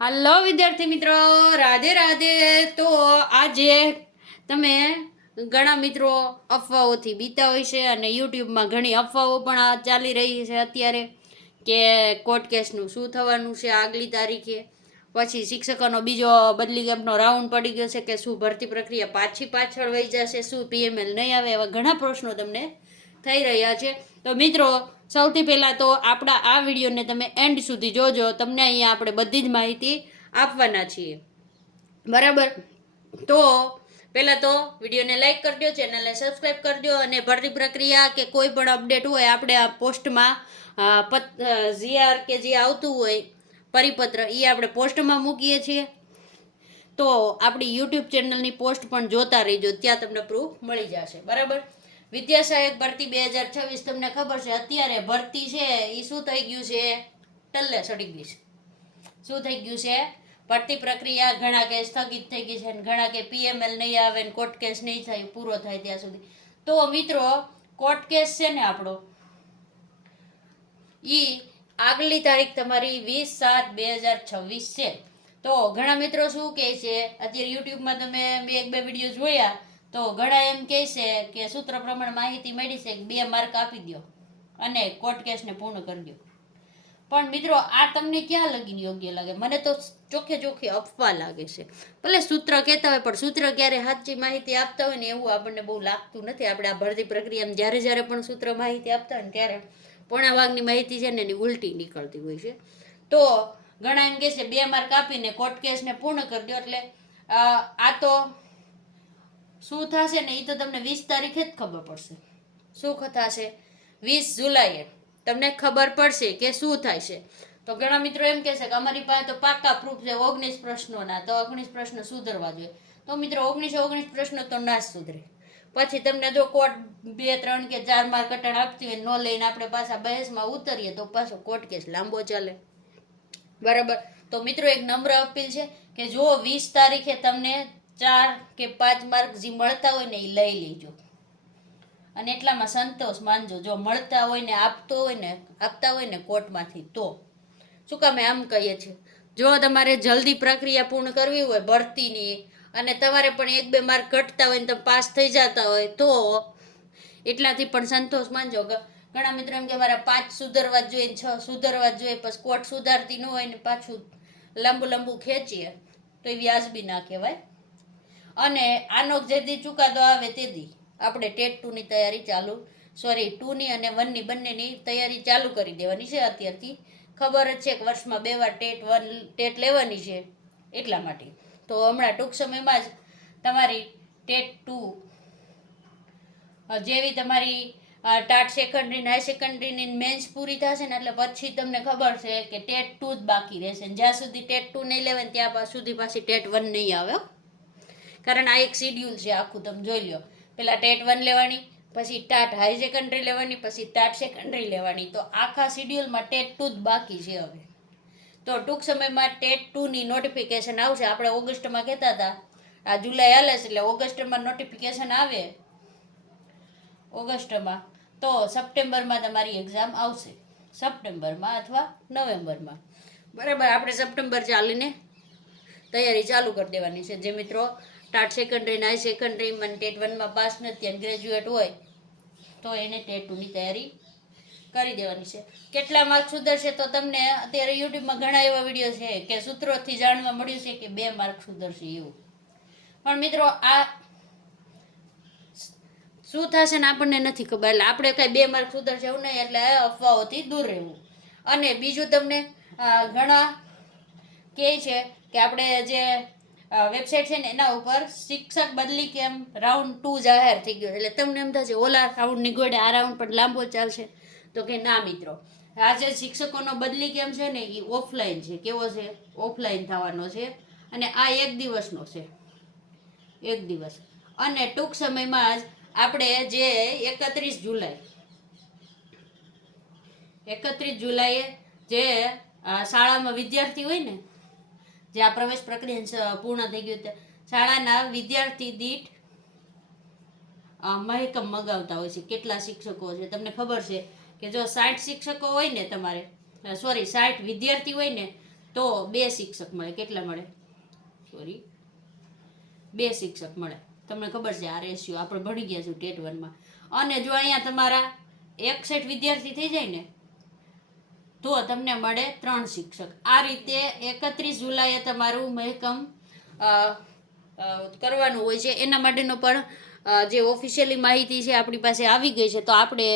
હાલો વિદ્યાર્થી મિત્રો, રાધે રાધે. તો આજે તમે ઘણા મિત્રો અફવાઓથી બીતા હોય છે અને યુટ્યુબમાં ઘણી અફવાઓ પણ ચાલી રહી છે અત્યારે કે કોર્ટ કેસનું શું થવાનું છે આગલી તારીખે, પછી શિક્ષકોનો બીજો બદલી કેમ્પનો રાઉન્ડ પડી ગયો છે કે શું ભરતી પ્રક્રિયા પાછળ વહી જશે, શું પીએમએલ નહીં આવે, એવા ઘણા પ્રશ્નો તમને થઈ રહ્યા છે. તો મિત્રો, સૌથી પહેલાં તો આપણા આ વિડીયોને તમે એન્ડ સુધી જોજો. તમને અહીંયા આપણે બધી જ માહિતી આપવાના છીએ, બરાબર? તો પહેલાં તો વિડીયોને લાઈક કરજો, ચેનલને સબસ્ક્રાઈબ કરજો અને ભરતી પ્રક્રિયા કે કોઈ પણ અપડેટ હોય આપણે આ પોસ્ટમાં જીઆર કે જે આવતું હોય પરિપત્ર એ આપણે પોસ્ટમાં મૂકીએ છીએ. તો આપણી યુટ્યુબ ચેનલની પોસ્ટ પણ જોતા રહીજો, ત્યાં તમને પ્રૂફ મળી જશે, બરાબર? વિદ્યા સહાયક ભરતી 2026 તમને ખબર છે અત્યારે ભરતી છે એ શું થઈ ગયું છે, ટલ્લે ચડી ગઈ છે. શું થઈ ગયું છે? ભરતી પ્રક્રિયા ઘણા કે સ્થગિત થઈ ગઈ છે, ઘણા કે પીએમએલ નહીં આવે ને કોર્ટ કેસ નહીં થાય પૂરો થાય ત્યાં સુધી. તો મિત્રો, કોર્ટ કેસ છે ને આપણો ઈ આગલી તારીખ તમારી 20/7/2026 છે. તો ઘણા મિત્રો શું કહે છે, અત્યારે યુટ્યુબમાં તમે એક બે વિડીયો જોયા તો ઘણા એમ કહે છે કે સૂત્ર પ્રમાણે માહિતી મળી છે કે 2 માર્ક આપી દો અને કોર્ટ કેસને પૂર્ણ કરી દો. પણ મિત્રો, આ તમને ક્યાં લગીને યોગ્ય લાગે? મને તો ચોખ્ખી અફવા લાગે છે. ભલે સૂત્ર કહેતા હોય પણ સૂત્ર ક્યારે સાચી માહિતી આપતા હોય ને એવું આપણને બહુ લાગતું નથી. આપણે આ ભરતી પ્રક્રિયામાં જ્યારે પણ સૂત્ર માહિતી આપતા હોય ને ત્યારે પોણા ભાગની માહિતી છે ને એની ઉલટી નીકળતી હોય છે. તો ઘણા એમ કહે છે 2 માર્ક આપીને કોર્ટ કેસને પૂર્ણ કરી દો. એટલે આ તો શું થશે ને એ તો તમને 20 તારીખે જ ખબર પડશે. શું થશે? 20 જુલાઈએ તમને ખબર પડશે કે શું થાય છે. તો ઘણા મિત્રો એમ કહેશે કે અમારી પાસે તો પાકા પ્રૂફ છે 19 પ્રશ્નોના, તો 19 પ્રશ્નો સુધરવા જોઈએ. તો મિત્રો, 19 પ્રશ્નો તો ના જ સુધરે. પછી તમને જો કોર્ટ 2, 3 કે 4 માર્ક કટણ આપતી હોય ન લઈને આપણે પાછા બહેસમાં ઉતરીએ તો પાછો કોર્ટ કેસ લાંબો ચાલે, બરાબર? તો મિત્રો, એક નમ્ર અપીલ છે કે જો 20 તારીખે તમને 4 કે 5 માર્ક જે મળતા હોય ને એ લઈ લેજો અને એટલામાં સંતોષ માનજો. જો મળતા હોય ને આપતા હોય ને કોર્ટમાંથી, તો શું કામે આમ કહીએ છીએ, જો તમારે જલ્દી પ્રક્રિયા પૂર્ણ કરવી હોય ભરતીની અને તમારે પણ 1-2 માર્ક ઘટતા હોય ને તમે પાસ થઈ જતા હોય તો એટલાથી પણ સંતોષ માનજો. ઘણા મિત્રો એમ કે મારા 5 સુધરવા જ જોઈએ, 6 સુધરવા જ જોઈએ, પછી કોર્ટ સુધારતી ન હોય ને પાછું લાંબુ ખેંચીએ તો એ વ્યાજબી ના કહેવાય. અને આનો જે દી ચુકાદો આવે તે દી આપણે ટેટ 2ની તૈયારી 2ની અને 1ની બંનેની તૈયારી ચાલુ કરી દેવાની છે. અત્યારથી ખબર જ છે કે વર્ષમાં 2 વાર ટેટ લેવાની છે એટલા માટે. તો હમણાં ટૂંક સમયમાં જ તમારી ટેટ 2 જેવી તમારી ટાટ સેકન્ડરી હાઈ સેકન્ડરીની મેન્સ પૂરી થશે ને એટલે પછી તમને ખબર છે કે ટેટ 2 જ બાકી રહેશે. જ્યાં સુધી ટેટ 2 નહીં લેવાય ત્યાં સુધી પાછી ટેટ 1 નહીં આવે. કારણ આ એક શિડ્યુલ છે આખું, તમે જોઈ લો. પહેલાં ટેટ 1 લેવાની, પછી ટાટ હાઈ સેકન્ડરી લેવાની, પછી ટાટ સેકન્ડરી લેવાની. તો આખા શિડ્યુલમાં ટેટ 2 જ બાકી છે હવે. તો ટૂંક સમયમાં ટેટ 2ની નોટિફિકેશન આવશે. આપણે ઓગસ્ટમાં કહેતા હતા, આ જુલાઈ હાલે છે એટલે ઓગસ્ટમાં નોટિફિકેશન આવે ઓગસ્ટમાં, તો સપ્ટેમ્બરમાં તમારી એક્ઝામ આવશે. સપ્ટેમ્બરમાં અથવા નવેમ્બરમાં, બરાબર? આપણે સપ્ટેમ્બર ચાલીને તૈયારી ચાલુ કરી દેવાની છે. જે મિત્રો ટાટ સેકન્ડરી હાઈ સેકન્ડરીમાં ટેટ 1માં પાસ નથી અને ગ્રેજ્યુએટ હોય તો એને ટેટ 2ની તૈયારી કરી દેવાની છે. કેટલા માર્ક સુધરશે તો તમને અત્યારે યુટ્યુબમાં ઘણા એવા વિડીયો છે કે સૂત્રોથી જાણવા મળ્યું છે કે 2 માર્ક સુધરશે એવું. પણ મિત્રો, આ શું થશે ને આપણને નથી ખબર. એટલે આપણે કાંઈ 2 માર્ક સુધરશે એવું નહીં, એટલે અફવાઓથી દૂર રહેવું. અને બીજું, તમને ઘણા કહે છે કે આપણે જે વેબસાઇટ છે ને એના ઉપર શિક્ષક બદલી કેમ્પ રાઉન્ડ 2 જાહેર થઈ ગયો. એટલે તમને એમ થશે ઓલા રાઉન્ડની ગોળે આ રાઉન્ડ પણ લાંબો ચાલશે. તો કે ના મિત્રો, આ જે શિક્ષકોનો બદલી કેમ્પ છે ને એ ઓફલાઈન છે. કેવો છે? ઓફલાઈન થવાનો છે. અને આ 1 દિવસનો છે, 1 દિવસ. અને ટૂંક સમયમાં જ આપણે જે 31 જુલાઈએ જે શાળામાં વિદ્યાર્થી હોય ને, જે આ પ્રવેશ પ્રક્રિયા પૂર્ણ થઈ ગયું, શાળાના વિદ્યાર્થી દીઠ મહેકમ મગાવતા હોય છે. કેટલા શિક્ષકો છે તમને ખબર છે કે જો 60 શિક્ષકો હોય ને તમારે 60 વિદ્યાર્થી હોય ને તો 2 શિક્ષક મળે. કેટલા મળે? 2 શિક્ષક મળે. તમને ખબર છે આ રેશિયો આપણે ભણી ગયા છું ટેટ 1 માં. અને જો અહીંયા તમારા 61 વિદ્યાર્થી થઈ જાય ને તો તમને મળે 3 શિક્ષક. આ રીતે 31 જુલાઈએ તમારું મહેકમ કરવાનું હોય છે. એના માટેનો પણ જે ઓફિશિયલી માહિતી છે આપણી પાસે આવી ગઈ છે, તો આપણે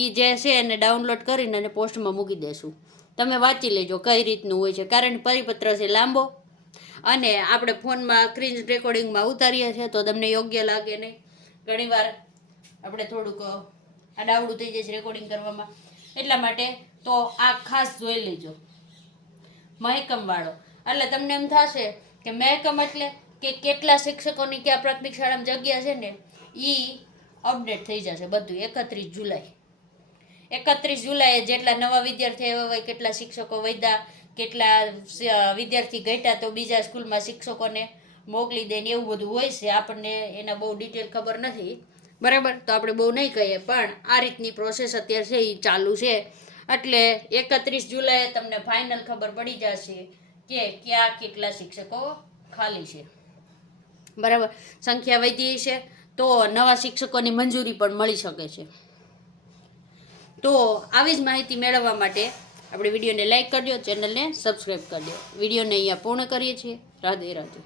એ જે છે એને ડાઉનલોડ કરીને અને પોસ્ટમાં મૂકી દેશું. તમે વાંચી લેજો કઈ રીતનું હોય છે, કારણ પરિપત્ર છે લાંબો અને આપણે ફોનમાં સ્ક્રીન રેકોર્ડિંગમાં ઉતારીએ છીએ તો તમને યોગ્ય લાગે નહીં. ઘણીવાર આપણે થોડુંક આડાવડું થઈ જાય છે રેકોર્ડિંગ કરવામાં, એટલા માટે તો આ ખાસ જોઈ લેજો મહેકમવાળો. એટલે તમને એમ થશે કે મહેકમ એટલે કે કેટલા શિક્ષકોની ક્યાં પ્રાથમિક શાળામાં જગ્યા છે ને એ અપડેટ થઈ જશે બધું 31 જુલાઈ. 31 જુલાઈએ જેટલા નવા વિદ્યાર્થી આવ્યા હોય, કેટલા શિક્ષકો વધ્યા, કેટલા વિદ્યાર્થી ઘટ્યા, તો બીજા સ્કૂલમાં શિક્ષકોને મોકલી દે ને એવું બધું હોય છે. આપણને એના બહુ ડિટેલ ખબર નથી, બરાબર, તો આપણે બહુ નહીં કહીએ, પણ આ રીતની પ્રોસેસ અત્યારે છે એ ચાલુ છે. એટલે 31 જુલાઈએ તમને ફાઇનલ ખબર પડી જશે કે ક્યાં કેટલા શિક્ષકો ખાલી છે, બરાબર. સંખ્યા વધી છે તો નવા શિક્ષકોની મંજૂરી પણ મળી શકે છે. તો આવી જ માહિતી મેળવવા માટે આપણે વિડીયોને લાઇક કરજો, ચેનલને સબસ્ક્રાઈબ કરજો. વિડીયોને અહીંયા પૂર્ણ કરીએ છીએ. રાધે રાધે.